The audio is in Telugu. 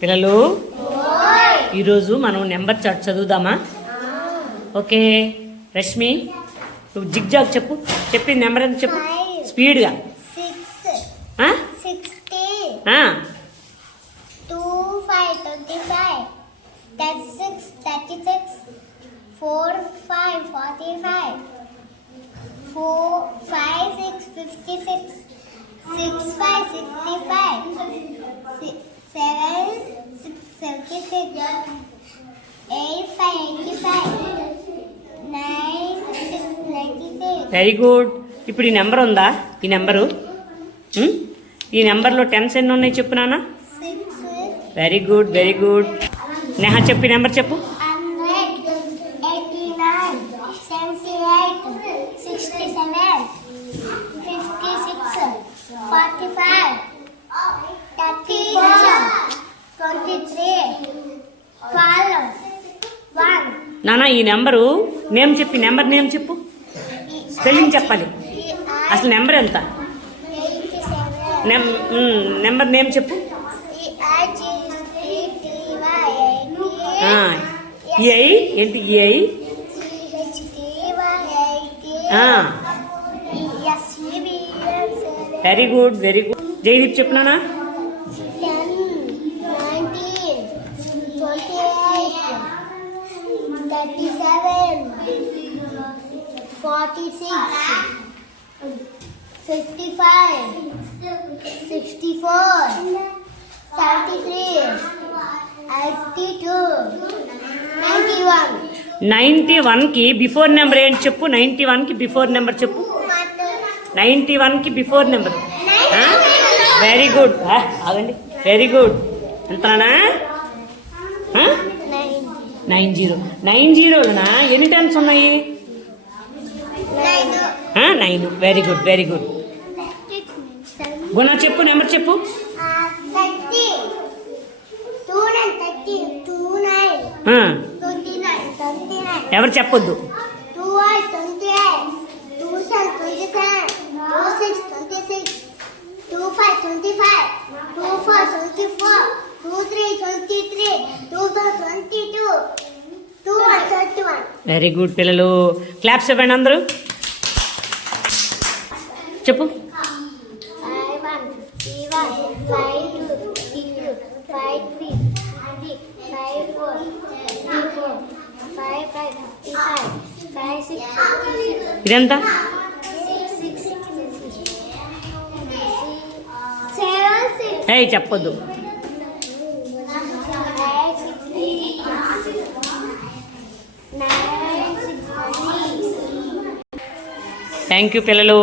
పిల్లలు ఈరోజు మనం నెంబర్ చార్ట్ చదువుదామా? ఓకే రష్మి, నువ్వు జిగ్జాగ్ చెప్పు. చెప్పి నెంబర్ ఎంత చెప్పు స్పీడ్గా. 4 5 45 4 5 6 56 6 5 65 7 6 76 8 5 85 9 6 96. Very good. ఇప్పుడు ఈ నెంబర్ ఉందా? ఈ నెంబరు ఈ నెంబర్లో టెన్స్ ఎన్ని ఉన్నాయి చెప్పు నాన్న. 6. Very good very good. Neha చెప్పు, నెంబర్ చెప్పు. 1. నానా ఈ నెంబరు నేమ్ చెప్పి, నెంబర్ నేమ్ చెప్పు, స్పెల్లింగ్ చెప్పాలి. అసలు నెంబర్ ఎంత? నెంబర్ నేమ్ చెప్పు. ఈఐ ఏంటి? EI very good very good. Jaideep చెప్పు నానా. 46 55 64 73 82 91. 91కి బిఫోర్ నెంబర్ ఏంటి చెప్పు. 91కి బిఫోర్ నెంబర్ చెప్పు. 91కి బిఫోర్ నెంబర్. Very good. ఆగండి. Very good. ఎంతనా? 90. 90లోనా ఎన్ని టైమ్స్ ఉన్నాయి? 9. Very good very good. గుణ చెప్పు, నెంబర్ చెప్పు. 30 29 ఎవరు చెప్పొద్దు. 28 27 26 26 25 25 24 24 23 23 22 21. వెరీ గుడ్ పిల్లలు. క్లాప్స్ ఇవ్వండి అందరూ. చెప్పు. 51 52 52 53 54 54 55 56 ఇదంతా 7 ఏయ్ చెప్పొద్దు. థ్యాంక్ యూ పిల్లలు.